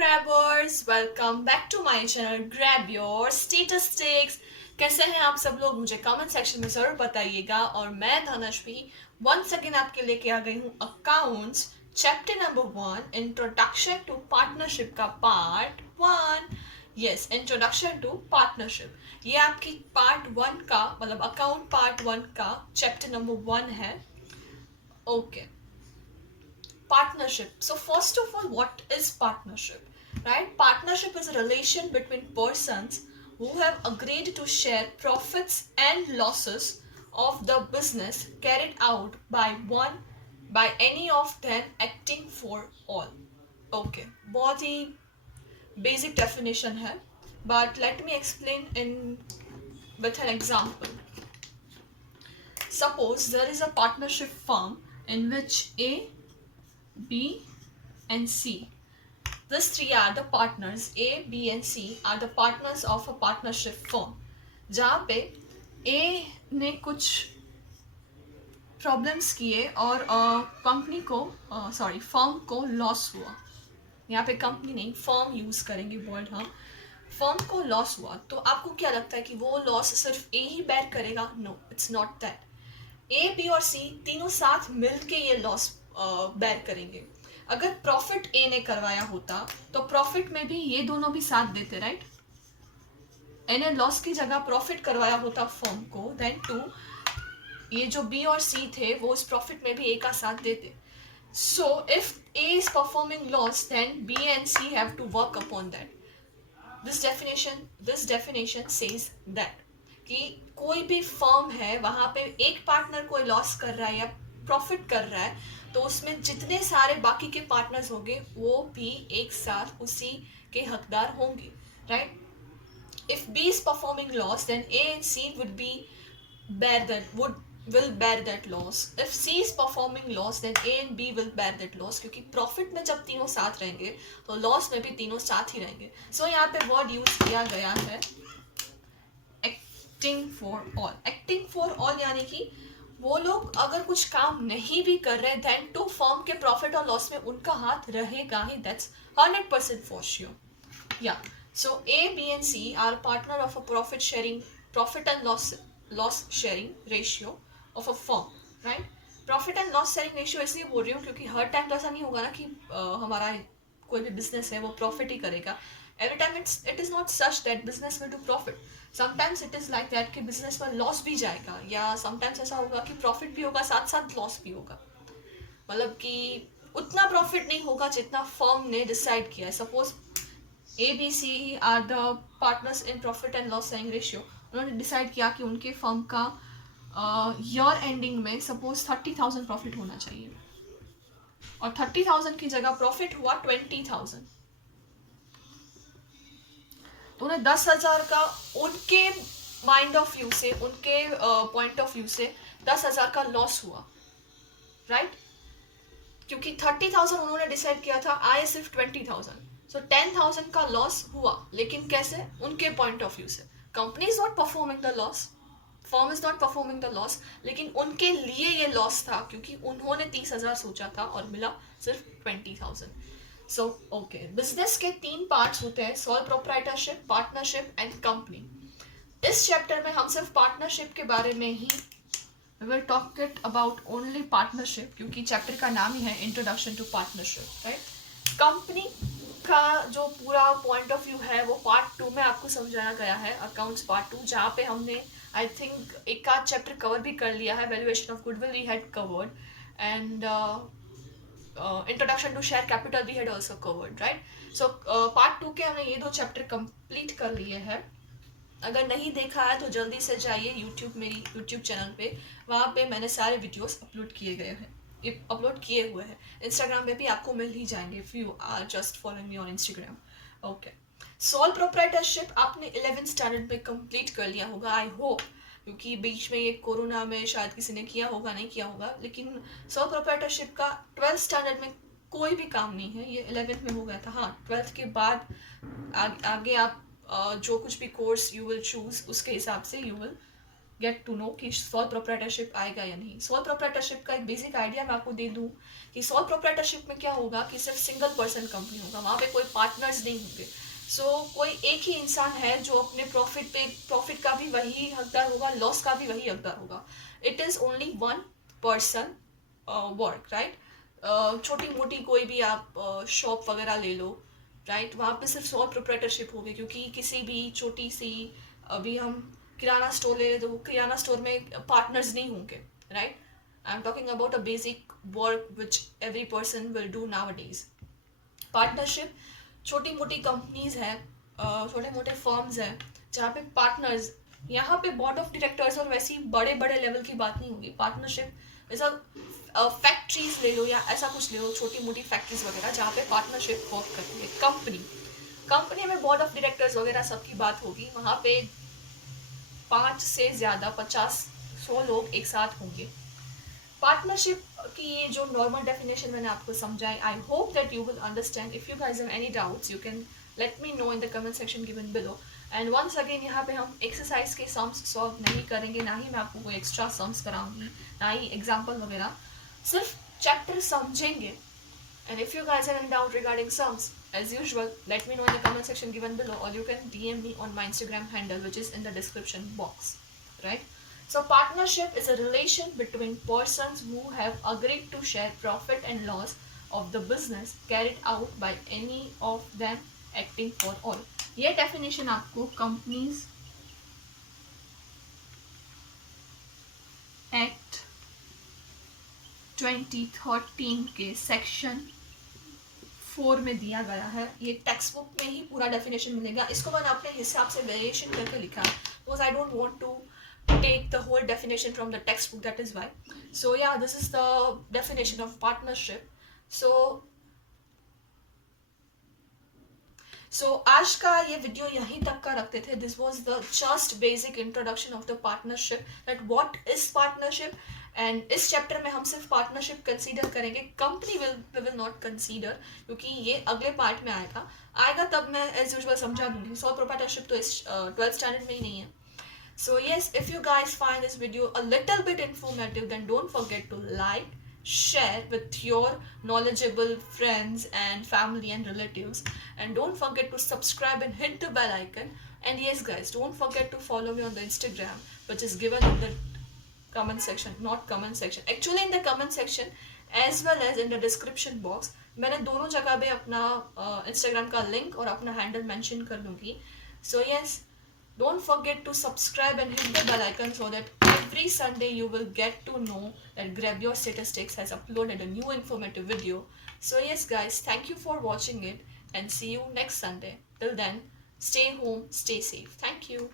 Grabbers, welcome back to my channel grab your statistics. कैसे हैं आप सब लोग? मुझे कमेंट सेक्शन में ज़रूर बताइएगा। और मैं धनश्वी वंस अगेन आपके लेके आ गई हूँ accounts chapter number 1 introduction to partnership का part 1। Yes, introduction to partnership. ये आपकी पार्ट 1 का मतलब अकाउंट पार्ट 1 का चैप्टर नंबर 1 है। Okay, partnership. So first of all, what is partnership? Right? Partnership is a relation between persons who have agreed to share profits and losses of the business carried out by any of them acting for all. Okay, बहुत ही basic definition है, but let me explain in with an example. Suppose there is a partnership firm in which A, B, and C. These three are the partners. A, B, and C are the partners of a partnership firm. जहाँ पे A ने कुछ problems किए और company को firm को loss हुआ। यहाँ पे कंपनी नहीं, फर्म यूज करेंगे वर्ड हम। फर्म को लॉस हुआ तो आपको क्या लगता है कि वो लॉस सिर्फ ए ही बेयर करेगा? No, it's not that. A, B और सी तीनों साथ मिलके ये लॉस बेयर करेंगे। अगर प्रॉफिट ए ने करवाया होता तो प्रॉफिट में भी ये दोनों भी साथ देते, राइट? ए ने लॉस की जगह प्रॉफिट करवाया होता फर्म को, देन टू ये जो बी और सी थे वो उस प्रॉफिट में भी ए का साथ देते। So if A is performing loss then B and C have to work upon that. This definition says that कि कोई भी फर्म है वहां पे एक पार्टनर कोई लॉस कर रहा है या प्रॉफिट कर रहा है तो उसमें जितने सारे बाकी के पार्टनर्स होंगे वो भी एक साथ उसी के हकदार होंगे, right? If B is performing loss then A and C will bear that loss. If C is performing loss then A and B will bear that loss, क्योंकि प्रॉफिट में जब तीनों साथ रहेंगे तो लॉस में भी तीनों साथ ही रहेंगे। सो यहाँ पे वर्ड यूज किया गया है acting for all. Acting for all यानी कि वो लोग अगर कुछ काम नहीं भी कर रहे देन टू फर्म के प्रॉफिट और लॉस में उनका हाथ रहेगा ही। That's 100% for sure. या so A, B and C are partner of a profit and loss sharing ratio of a firm, right? Profit and loss sharing ratio इसलिए बोल रही हूँ क्योंकि हर टाइम तो ऐसा नहीं होगा ना कि हमारा कोई भी बिजनेस है वो प्रॉफिट ही करेगा। Every time it is not such that business will do profit. Sometimes it is like that कि बिजनेस में लॉस भी जाएगा, या समटाइम्स ऐसा होगा कि प्रॉफिट भी होगा साथ साथ लॉस भी होगा। मतलब कि उतना प्रॉफिट नहीं होगा जितना फर्म ने डिसाइड किया है। Suppose A, B, C are the partners in profit and loss sharing ratio. उन्होंने डिसाइड किया कि उनके फर्म का ईयर एंडिंग में सपोज 30,000 प्रॉफिट होना चाहिए और 30,000 की जगह प्रॉफिट हुआ 20,000, तो उन्हें 10,000 का उनके माइंड ऑफ व्यू से, उनके पॉइंट ऑफ व्यू से 10,000 का लॉस हुआ, राइट? क्योंकि 30,000 उन्होंने डिसाइड किया था, आए सिर्फ 20,000, सो 10,000 का लॉस हुआ। लेकिन कैसे? उनके पॉइंट ऑफ व्यू से। Company is not performing the loss, firm is not performing the loss, लेकिन उनके लिए ये लॉस था क्योंकि उन्होंने 30,000 सोचा था और मिला सिर्फ 20,000। सो ओके, बिजनेस के 3 पार्ट्स होते हैं: sole proprietorship, partnership and company. इस चैप्टर में हम सिर्फ पार्टनरशिप के बारे में ही will talk it about only partnership, क्योंकि चैप्टर का नाम ही है introduction to partnership, right? Company का जो पूरा पॉइंट ऑफ व्यू है वो पार्ट 2 में आपको समझाया गया है, अकाउंट्स पार्ट 2, जहाँ पे हमने आई थिंक एक आध चैप्टर कवर भी कर लिया है। Valuation of goodwill we had covered and introduction to share capital we had also covered, right? So part 2 के हमने ये 2 चैप्टर कंप्लीट कर लिए हैं। अगर नहीं देखा है तो जल्दी से जाइए मेरी यूट्यूब चैनल पे, वहाँ पे मैंने सारे वीडियोस अपलोड किए हुए हैं। इंस्टाग्राम पे भी आपको मिल ही जाएंगे if you are just following me on Instagram. Okay, sole proprietorship आपने 11th स्टैंडर्ड में कंप्लीट कर लिया होगा, आई होप, क्योंकि बीच में ये कोरोना में शायद किसी ने किया होगा, नहीं किया होगा। लेकिन सोल प्रोप्राइटरशिप का 12th स्टैंडर्ड में कोई भी काम नहीं है, ये 11th में हो गया था। हाँ, 12th के बाद आगे आप जो कुछ भी कोर्स यू विल चूज उसके हिसाब से you will get to know कि सोल प्रोप्राइटरशिप आएगा या नहीं. सोल प्रोप्राइटरशिप का एक बेसिक आइडिया मैं आपको दे दूं कि सोल प्रोप्राइटरशिप में क्या होगा कि सिर्फ सिंगल पर्सन कंपनी होगा, वहाँ पे कोई पार्टनर्स नहीं होंगे. कोई एक ही इंसान है जो अपने प्रॉफिट का भी वही हकदार होगा, लॉस का भी वही हकदार होगा. It is only one person work, right. छोटी मोटी कोई भी आप शॉप वगैरह ले लो, राइट, वहाँ पे सिर्फ सोल प्रोप्राइटरशिप होगी. क्योंकि किसी भी छोटी सी, अभी हम किराना स्टोर ले तो किराना स्टोर में पार्टनर्स नहीं होंगे, right. I am talking about a basic work which every person will do now days. Partnership छोटी मोटी कंपनीज है, छोटे मोटे फर्म्स हैं जहाँ पे पार्टनर्स, यहाँ पे बोर्ड ऑफ डायरेक्टर्स और वैसी बड़े बड़े लेवल की बात नहीं होगी. पार्टनरशिप जैसा फैक्ट्रीज ले लो या ऐसा कुछ ले लो, छोटी मोटी फैक्ट्रीज वगैरह जहाँ पे पार्टनरशिप वर्क करती है. कंपनी में बोर्ड ऑफ डायरेक्टर्स वगैरह सबकी बात होगी. वहाँ पे 5 से ज़्यादा 50-100 लोग एक साथ होंगे. पार्टनरशिप की ये जो नॉर्मल डेफिनेशन मैंने आपको समझाई, I hope that you will understand. If you guys have any doubts you can let me know in the comment section given below. And once again यहाँ पे हम एक्सरसाइज के सम्स सॉल्व नहीं करेंगे, ना ही मैं आपको कोई एक्स्ट्रा सम्स कराऊंगी, ना ही एग्जाम्पल वगैरह, सिर्फ चैप्टर समझेंगे. And if you guys have any doubt regarding sums, as usual, let me know in the comment section given below, or you can DM me on my Instagram handle, which is in the description box, right? So partnership is a relation between persons who have agreed to share profit and loss of the business carried out by any of them acting for all. ये definition आपको Companies Act 2013 के section 4 में दिया गया है. ये text book में ही पूरा डेफिनेशन मिलेगा. इसको मैंने अपने हिसाब से वेरिएशन करके लिखा है, because I don't want to take the whole definition from the textbook, that is why. So yeah, this is the definition of partnership. So आज का ये वीडियो यहीं तक का रखते थे. This was the just basic introduction of the partnership, that what is partnership. And इस chapter में हम सिर्फ पार्टनरशिप कंसीडर करेंगे, company we will not consider, क्योंकि ये अगले पार्ट में आएगा तब मैं एज यूजुअल समझा दूंगी. सोल प्रोप्राइटरशिप तो इस 12th स्टैंडर्ड में ही नहीं है. So yes, if you guys find this video a little bit informative, then don't forget to like, share with your knowledgeable friends and family and relatives, and don't forget to subscribe and hit the bell icon. And yes guys, don't forget to follow me on the Instagram, which is given in the comment section, not comment section, actually in the comment section as well as in the description box. मैंने दोनों जगह पे अपना Instagram का link और अपना handle mention कर दूंगी. So yes, don't forget to subscribe and hit the bell icon so that every Sunday you will get to know that Grab Your Statistics has uploaded a new informative video. So yes guys, thank you for watching it and see you next Sunday. Till then, stay home, stay safe. Thank you.